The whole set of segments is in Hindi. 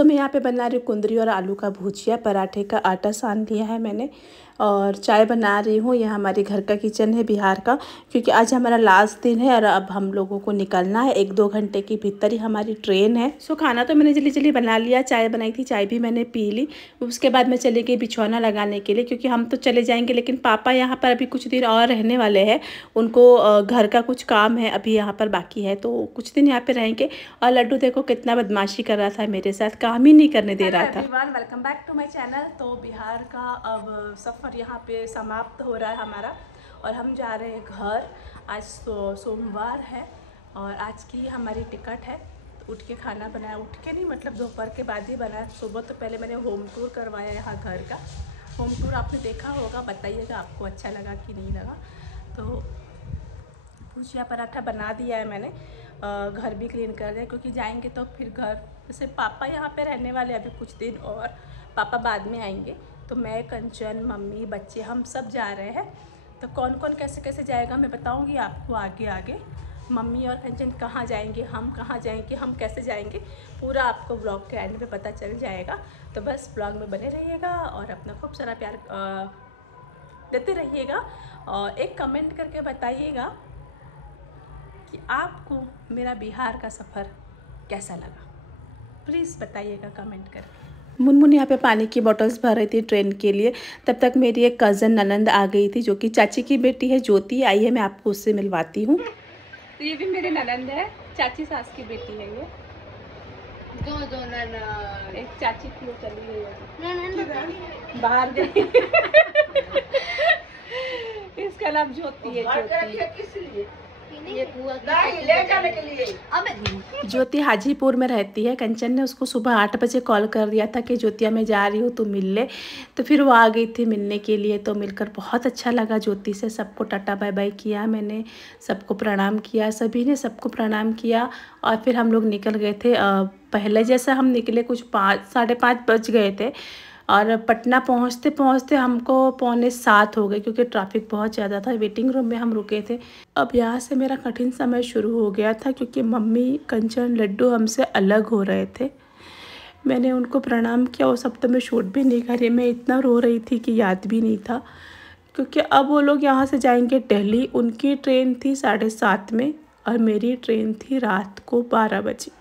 सो मैं यहाँ पे बना रही हूँ कुंदरी और आलू का भुजिया। पराठे का आटा सान लिया है मैंने और चाय बना रही हूँ। यह हमारे घर का किचन है बिहार का, क्योंकि आज हमारा लास्ट दिन है और अब हम लोगों को निकलना है। 1-2 घंटे के भीतर ही हमारी ट्रेन है। सो खाना तो मैंने जल्दी जल्दी बना लिया। चाय बनाई थी, चाय भी मैंने पी ली। उसके बाद मैं चली गई बिछौना लगाने के लिए, क्योंकि हम तो चले जाएंगे लेकिन पापा यहाँ पर अभी कुछ दिन और रहने वाले हैं। उनको घर का कुछ काम है अभी यहाँ पर बाकी है, तो कुछ दिन यहाँ पे रहेंगे। और लड्डू देखो कितना बदमाशी कर रहा था मेरे साथ, काम ही नहीं करने दे रहा था। Everyone, welcome back to my channel. तो बिहार का अब सफ़र यहाँ पे समाप्त हो रहा है हमारा और हम जा रहे हैं घर। आज सोमवार है और आज की हमारी टिकट है। उठ के खाना बनाया, उठ के नहीं मतलब दोपहर के बाद ही बनाया। सुबह तो पहले मैंने होम टूर करवाया यहाँ घर का। होम टूर आपने देखा होगा, बताइएगा आपको अच्छा लगा कि नहीं लगा। तो भुजिया पराठा बना दिया है मैंने, घर भी क्लीन कर दिया, क्योंकि जाएंगे तो फिर घर जैसे पापा यहाँ पे रहने वाले अभी कुछ दिन और पापा बाद में आएंगे। तो मैं, कंचन, मम्मी, बच्चे हम सब जा रहे हैं। तो कौन कौन कैसे कैसे जाएगा मैं बताऊँगी आपको आगे आगे। मम्मी और कंचन कहाँ जाएंगे, हम कहाँ जाएंगे, हम कैसे जाएंगे, पूरा आपको ब्लॉग के एंड में पता चल जाएगा। तो बस ब्लॉग में बने रहिएगा और अपना खूब सारा प्यार देते रहिएगा। और एक कमेंट करके बताइएगा कि आपको मेरा बिहार का सफ़र कैसा लगा, प्लीज़ बताइएगा कमेंट करके। मुनमुन यहाँ पे पानी की बॉटल्स भर रही थी ट्रेन के लिए। तब तक मेरी एक कज़न ननंद आ गई थी, जो कि चाची की बेटी है, ज्योति आई है। मैं आपको उससे मिलवाती हूँ। तो ये भी मेरे ननंद है, चाची सास की बेटी है ये। दो ननंद, एक चाची की वो चली गई बाहर गई। इसका नाम ज्योति है। ज्योति ज्योति हाजीपुर में रहती है। कंचन ने उसको सुबह 8 बजे कॉल कर दिया था कि ज्योतिया मैं जा रही हूँ तो मिल ले। तो फिर वो आ गई थी मिलने के लिए। तो मिलकर बहुत अच्छा लगा ज्योति से। सबको टाटा बाय बाय किया मैंने, सबको प्रणाम किया, सभी ने सबको प्रणाम किया। और फिर हम लोग निकल गए थे। पहले जैसा हम निकले कुछ 5-5:30 बज गए थे और पटना पहुंचते पहुंचते हमको 6:45 हो गए, क्योंकि ट्रैफिक बहुत ज़्यादा था। वेटिंग रूम में हम रुके थे। अब यहाँ से मेरा कठिन समय शुरू हो गया था, क्योंकि मम्मी, कंचन, लड्डू हमसे अलग हो रहे थे। मैंने उनको प्रणाम किया। वो सब तो मैं शूट भी नहीं करी। मैं इतना रो रही थी कि याद भी नहीं था, क्योंकि अब वो लोग यहाँ से जाएंगे दिल्ली। उनकी ट्रेन थी 7:30 में और मेरी ट्रेन थी रात को 12 बजे।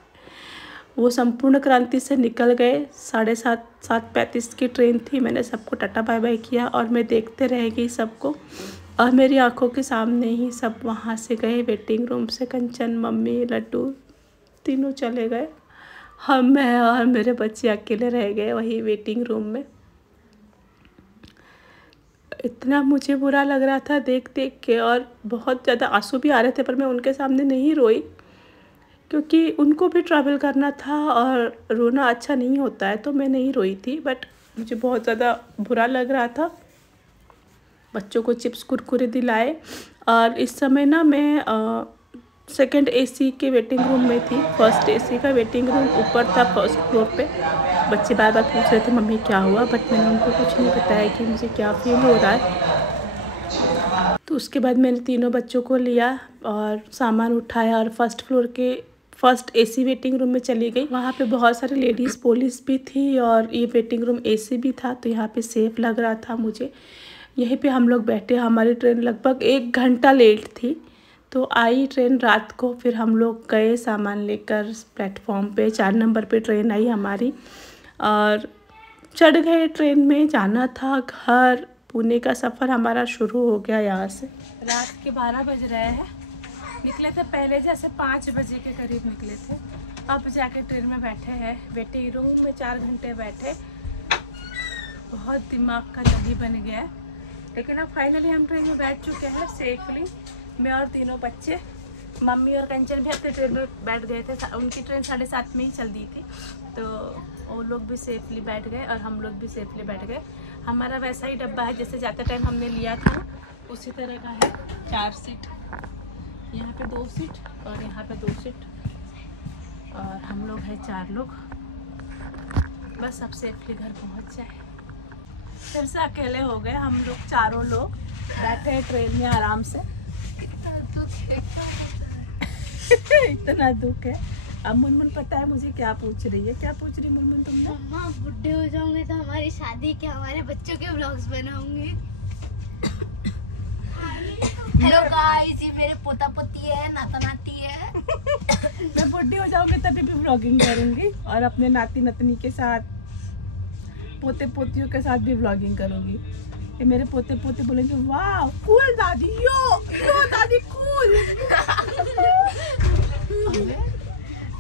वो संपूर्ण क्रांति से निकल गए। 7:35 की ट्रेन थी। मैंने सबको टाटा बाय बाय किया और मैं देखते रह गई सबको। और मेरी आंखों के सामने ही सब वहाँ से गए वेटिंग रूम से। कंचन, मम्मी, लड्डू तीनों चले गए। मैं और मेरे बच्चे अकेले रह गए वही वेटिंग रूम में। इतना मुझे बुरा लग रहा था देख देख के, और बहुत ज़्यादा आंसू भी आ रहे थे, पर मैं उनके सामने नहीं रोई, क्योंकि उनको भी ट्रैवल करना था और रोना अच्छा नहीं होता है। तो मैं नहीं रोई थी, बट मुझे बहुत ज़्यादा बुरा लग रहा था। बच्चों को चिप्स कुरकुरे दिलाए। और इस समय ना मैं सेकंड एसी के वेटिंग रूम में थी। फर्स्ट एसी का वेटिंग रूम ऊपर था, फर्स्ट फ्लोर पे। बच्चे बार बार पूछ रहे थे मम्मी क्या हुआ, बट मैंने उनको कुछ नहीं बताया कि मुझे क्या फील हो रहा है। तो उसके बाद मैंने तीनों बच्चों को लिया और सामान उठाया और फर्स्ट फ्लोर के फर्स्ट एसी वेटिंग रूम में चली गई। वहाँ पे बहुत सारे लेडीज़ पुलिस भी थी और ये वेटिंग रूम एसी भी था, तो यहाँ पे सेफ लग रहा था मुझे। यहीं पे हम लोग बैठे। हमारी ट्रेन लगभग 1 घंटा लेट थी। तो आई ट्रेन रात को। फिर हम लोग गए सामान लेकर प्लेटफॉर्म पे। 4 नंबर पे ट्रेन आई हमारी और चढ़ गए ट्रेन में। जाना था घर। पुणे का सफ़र हमारा शुरू हो गया यहाँ से। रात के 12 बज रहे हैं। निकले थे पहले जैसे 5 बजे के करीब निकले थे। अब जाके ट्रेन में बैठे हैं। वेटिंग रूम में 4 घंटे बैठे। बहुत दिमाग का दही बन गया है, लेकिन अब फाइनली हम ट्रेन में बैठ चुके हैं सेफली। मैं और तीनों बच्चे, मम्मी और कंचन भी अपने ट्रेन में बैठ गए थे। उनकी ट्रेन 7:30 में ही चल दी थी, तो वो लोग भी सेफली बैठ गए और हम लोग भी सेफली बैठ गए। हमारा वैसा ही डब्बा है जैसे जाते टाइम हमने लिया था, उसी तरह का है। 4 सीट, यहाँ पे 2 सीट और यहाँ पे 2 सीट, और हम लोग हैं 4 लोग। बस अब सेफली घर पहुँच जाए। फिर से अकेले हो गए हम लोग, चारों लोग बैठे हैं ट्रेन में आराम से। इतना दुख है अब मुनमुन पता है मुझे क्या पूछ रही है? क्या पूछ रही मुनमुन तुमने? मम्मा बुढ़े हो जाओगे तो हमारी शादी के हमारे बच्चों के व्लॉग्स बनाऊंगी। हेलो गाइस, ये मेरे पोता पोती है, नाता नाती है। मैं बुढ़ी हो जाऊंगी तभी भी व्लॉगिंग करूंगी और अपने नाती नतनी के साथ, पोते पोतियों के साथ भी व्लॉगिंग करूंगी। ये मेरे पोते पोते बोलेंगे वाह कूल दादी, यो दादी कूल।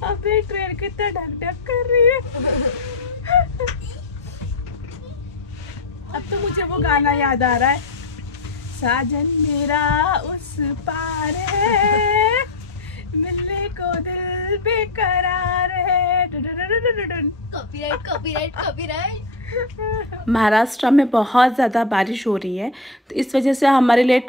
अबे ट्रेन कितना ढक ढक कर रही है। अब तो मुझे वो गाना याद आ रहा है, साजन मेरा उस पार है, मिलने को दिल बेकरार है। Copyright copyright copyright. महाराष्ट्र में बहुत ज़्यादा बारिश हो रही है, तो इस वजह से हमारे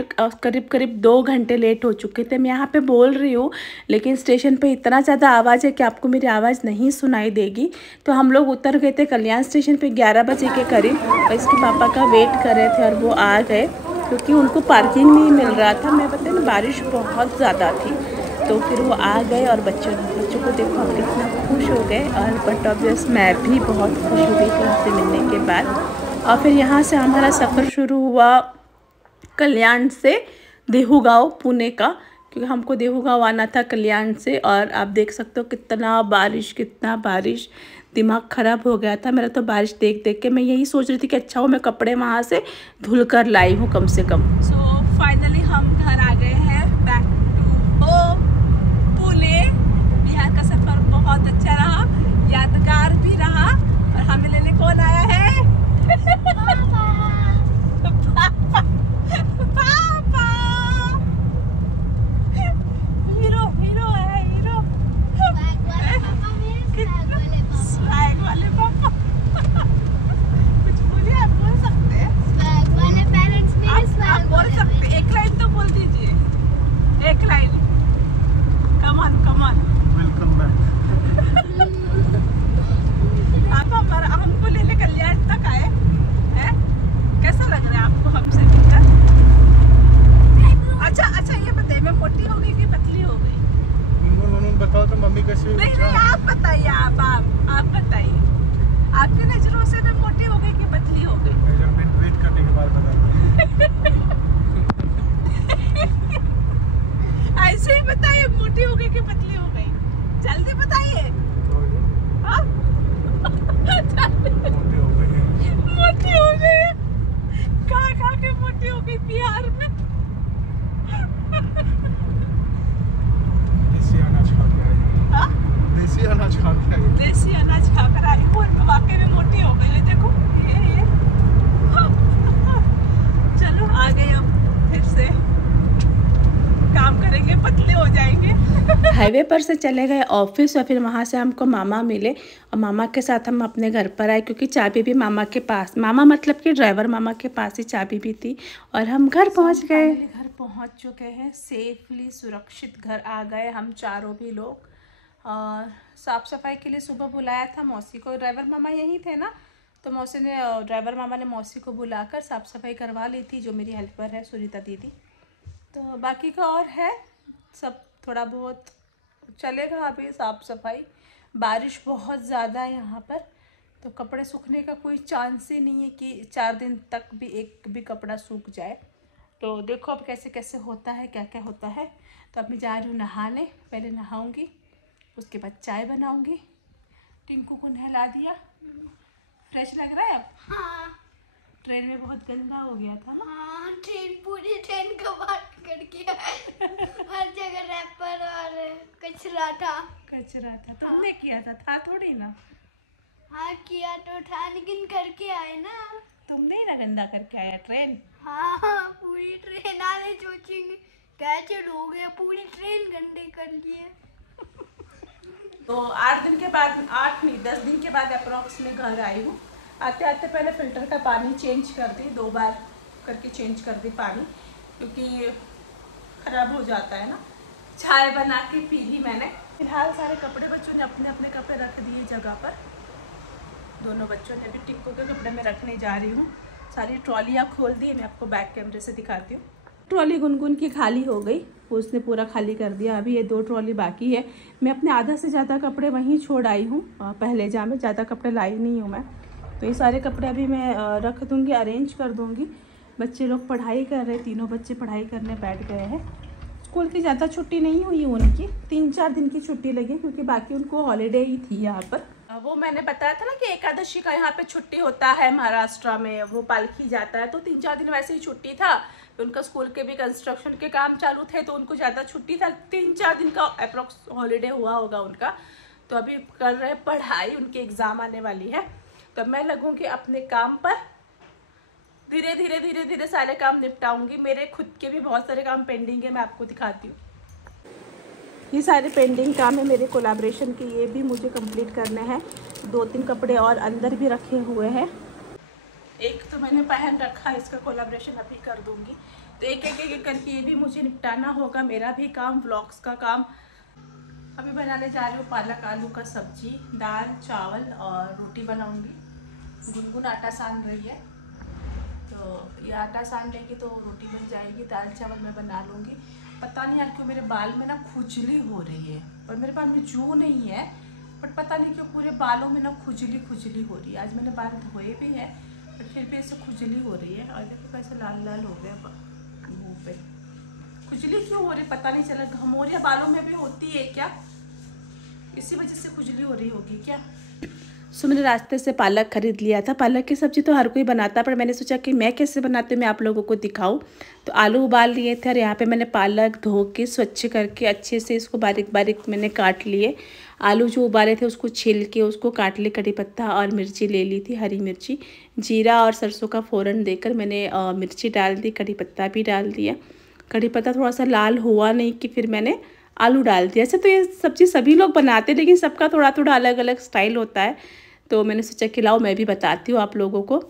करीब करीब 2 घंटे लेट हो चुके थे। मैं यहाँ पे बोल रही हूँ लेकिन स्टेशन पे इतना ज़्यादा आवाज़ है कि आपको मेरी आवाज़ नहीं सुनाई देगी। तो हम लोग उतर गए थे कल्याण स्टेशन पे 11 बजे के करीब और इसके पापा का वेट कर रहे थे और वो आ गए क्योंकि उनको पार्किंग नहीं मिल रहा था। मैं बताऊँ ना बारिश बहुत ज़्यादा थी, तो फिर वो आ गए और बच्चों को देखो हम कितना खुश हो गए। और बट ऑब्वियस मैं भी बहुत खुश हो गई थी उनसे मिलने के बाद। और फिर यहाँ से हमारा सफ़र शुरू हुआ कल्याण से देहूगांव पुणे का, क्योंकि हमको देहूगांव आना था कल्याण से। और आप देख सकते हो कितना बारिश, दिमाग ख़राब हो गया था मेरा तो बारिश देख देख के। मैं यही सोच रही थी कि अच्छा हो मैं कपड़े वहाँ से धुल कर लाई हूँ कम से कम। सो फाइनली हम घर आ गए हैं, back to home Pune. Bihar का सफ़र बहुत अच्छा रहा, यादगार भी रहा। और हमें लेने कौन आया है? पापा हीरो है, हीरो स्वैग वाले पापा। कुछ बोलिए, आप बोल सकते हैं, स्वैग वाले पेरेंट्स मेरे स्वैग आप बोल सकते। एक लाइन तो बोल दीजिए, एक line. Come on welcome back. आप हमको लेने कल्याण तक आए हैं, कैसा लग रहा है आपको हमसे मिलकर? अच्छा ये बताइए, मैं मोटी हो गई कि पतली हो गई? मुनमुन बताओ तो मम्मी कैसी हुई? नहीं आप बताइए, आप बताइए, आपकी नजरों से मैं मोटी हो गई कि पतली हो गई? मेजरमेंट वेट करने के बाद बताइए। ऐसे ही बताइए, मोटी हो गई कि पतली हो गई, जल्दी बताइए। हाँ? मोटी हो गई, खा के मोटी हो गई बिहार में। देसी अनाज खा के आई। हाँ? देसी अनाज खा के आई। देसी अनाज खाकर आई हूँ, वाकई में मोटी हो गई है। देखो ये चलो आ गए, अब फिर से काम करेंगे, पतले हो जाएंगे। हाईवे पर से चले गए ऑफिस और फिर वहाँ से हमको मामा मिले और मामा के साथ हम अपने घर पर आए, क्योंकि चाबी भी मामा के पास, मामा मतलब कि ड्राइवर मामा के पास ही चाबी भी थी। और हम घर पहुँच गए, घर पहुँच चुके हैं सेफली, सुरक्षित घर आ गए हम चारों भी लोग। और साफ़ सफाई के लिए सुबह बुलाया था मौसी को, ड्राइवर मामा यहीं थे ना, तो मौसी ने, ड्राइवर मामा ने मौसी को बुलाकर साफ़ सफाई करवा ली थी, जो मेरी हेल्पर है सुनीता दीदी। तो बाकी का और है सब थोड़ा बहुत चलेगा अभी साफ़ सफाई। बारिश बहुत ज़्यादा है यहाँ पर, तो कपड़े सूखने का कोई चांस ही नहीं है कि 4 दिन तक भी एक भी कपड़ा सूख जाए। तो देखो अब कैसे कैसे होता है, क्या क्या होता है। तो अब मैं जा रही हूँ नहाने, पहले नहाऊँगी उसके बाद चाय बनाऊँगी। टिंकू को नहला दिया, फ्रेश लग रहा है अब? हाँ। ट्रेन में बहुत गंदा हो गया था ना? हाँ, पूरी ट्रेन का बात करके हर जगह रैपर और कचरा था। तुमने किया था थोड़ी ना? हाँ किया तो था, लेकिन करके आए ना। तुमने ही ना गंदा करके आया ट्रेन। हाँ पूरी ट्रेन आने सोचेंगे कैसे हो गया, पूरी ट्रेन गंदे कर लिए। तो 8 दिन के बाद, 8 नहीं 10 दिन के बाद अप्रॉक्स में घर आई हूँ। आते आते पहले फ़िल्टर का पानी चेंज कर दी, 2 बार करके चेंज कर दी पानी, क्योंकि ख़राब हो जाता है ना। चाय बना के पी ली मैंने। फिलहाल सारे कपड़े बच्चों ने अपने अपने कपड़े रख दिए जगह पर। दोनों बच्चों ने, अभी टिक्को के कपड़े में रखने जा रही हूँ। सारी ट्रॉलियाँ खोल दी, मैं आपको बैक कैमरे से दिखाती हूँ। ट्रॉली गुनगुन की खाली हो गई, उसने पूरा खाली कर दिया। अभी ये 2 ट्रॉली बाकी है। मैं अपने आधा से ज़्यादा कपड़े वहीं छोड़ आई हूँ, पहले जा में ज़्यादा कपड़े लाई नहीं हूँ मैं। तो ये सारे कपड़े अभी मैं रख दूँगी, अरेंज कर दूँगी। बच्चे लोग पढ़ाई कर रहे, तीनों बच्चे पढ़ाई करने बैठ गए हैं। स्कूल की ज़्यादा छुट्टी नहीं हुई उनकी, 3-4 दिन की छुट्टी लगी, क्योंकि बाकी उनको हॉलीडे ही थी यहाँ पर। वो मैंने बताया था ना कि एकादशी का यहाँ पे छुट्टी होता है महाराष्ट्र में, वो पालकी जाता है, तो 3-4 दिन वैसे ही छुट्टी था। तो उनका स्कूल के भी कंस्ट्रक्शन के काम चालू थे, तो उनको ज़्यादा छुट्टी था, 3-4 दिन का अप्रोक्स हॉलीडे हुआ होगा उनका। तो अभी कर रहे पढ़ाई, उनकी एग्ज़ाम आने वाली है। तो मैं लगूंगी अपने काम पर, धीरे धीरे सारे काम निपटाऊंगी। मेरे खुद के भी बहुत सारे काम पेंडिंग है, मैं आपको दिखाती हूँ। ये सारे पेंडिंग काम है मेरे कोलैबोरेशन के, ये भी मुझे कंप्लीट करना है। 2-3 कपड़े और अंदर भी रखे हुए हैं, एक तो मैंने पहन रखा है, इसका कोलैबोरेशन अभी कर दूंगी। तो एक करके ये भी मुझे निपटाना होगा, मेरा भी काम, व्लॉग्स का काम। अभी बनाने जा रही हूँ पालक आलू का सब्जी, दाल चावल और रोटी बनाऊंगी। गुनगुन आटा सान रही है, तो ये आटा सान लेगी तो रोटी बन जाएगी। दाल चावल मैं बना लूँगी। पता नहीं यार क्यों मेरे बाल में ना खुजली हो रही है, और मेरे बाल में जू नहीं है, बट पता नहीं क्यों पूरे बालों में ना खुजली हो रही है। आज मैंने बाल धोए भी है, बट फिर भी ऐसे खुजली हो रही है। और देखो कैसे लाल लाल हो गया मुँह पे। खुजली क्यों हो रही पता नहीं चला, घमौरियाँ बालों में भी होती है क्या, इसी वजह से खुजली हो रही होगी क्या। सो मैंने रास्ते से पालक खरीद लिया था। पालक की सब्ज़ी तो हर कोई बनाता है, पर मैंने सोचा कि मैं कैसे बनाती हूँ मैं आप लोगों को दिखाऊं। तो आलू उबाल लिए थे, और यहाँ पे मैंने पालक धो के स्वच्छ करके अच्छे से इसको बारीक बारीक मैंने काट लिए। आलू जो उबाले थे उसको छील के उसको काट लिए। कड़ी पत्ता और मिर्ची ले ली थी, हरी मिर्ची, जीरा और सरसों का फ़ोरन देकर मैंने मिर्ची डाल दी, कड़ी पत्ता भी डाल दिया। कड़ी पत्ता थोड़ा सा लाल हुआ नहीं कि फिर मैंने आलू डाल दिया। ऐसे तो ये सब्ज़ी सभी लोग बनाते हैं, लेकिन सबका थोड़ा थोड़ा अलग अलग स्टाइल होता है। तो मैंने सोचा कि लाओ मैं भी बताती हूँ आप लोगों को।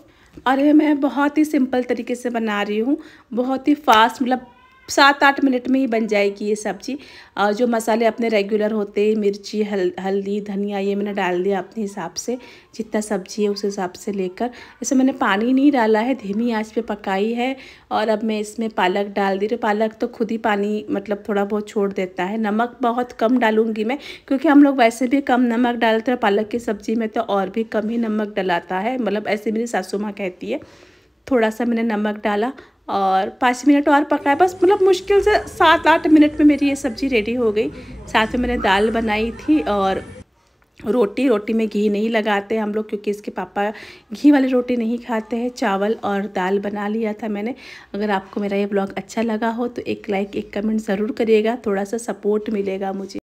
और ये मैं बहुत ही सिंपल तरीके से बना रही हूँ, बहुत ही फास्ट, मतलब 7-8 मिनट में ही बन जाएगी ये सब्ज़ी। जो मसाले अपने रेगुलर होते हैं, मिर्ची, हल्दी, धनिया, ये मैंने डाल दिया अपने हिसाब से, जितना सब्ज़ी है उस हिसाब से लेकर। ऐसे मैंने पानी नहीं डाला है, धीमी आंच पे पकाई है। और अब मैं इसमें पालक डाल दी। पालक तो खुद ही पानी मतलब थोड़ा बहुत छोड़ देता है। नमक बहुत कम डालूंगी मैं, क्योंकि हम लोग वैसे भी कम नमक डालते हैं, पालक की सब्ज़ी में तो और भी कम ही नमक डलाता है, मतलब ऐसे मेरी सासू माँ कहती है। थोड़ा सा मैंने नमक डाला और 5 मिनट और पकाया, बस मतलब मुश्किल से 7-8 मिनट में मेरी ये सब्ज़ी रेडी हो गई। साथ में मैंने दाल बनाई थी और रोटी में घी नहीं लगाते हम लोग, क्योंकि इसके पापा घी वाली रोटी नहीं खाते हैं। चावल और दाल बना लिया था मैंने। अगर आपको मेरा ये ब्लॉग अच्छा लगा हो तो एक लाइक, एक कमेंट ज़रूर करिएगा, थोड़ा सा सपोर्ट मिलेगा मुझे।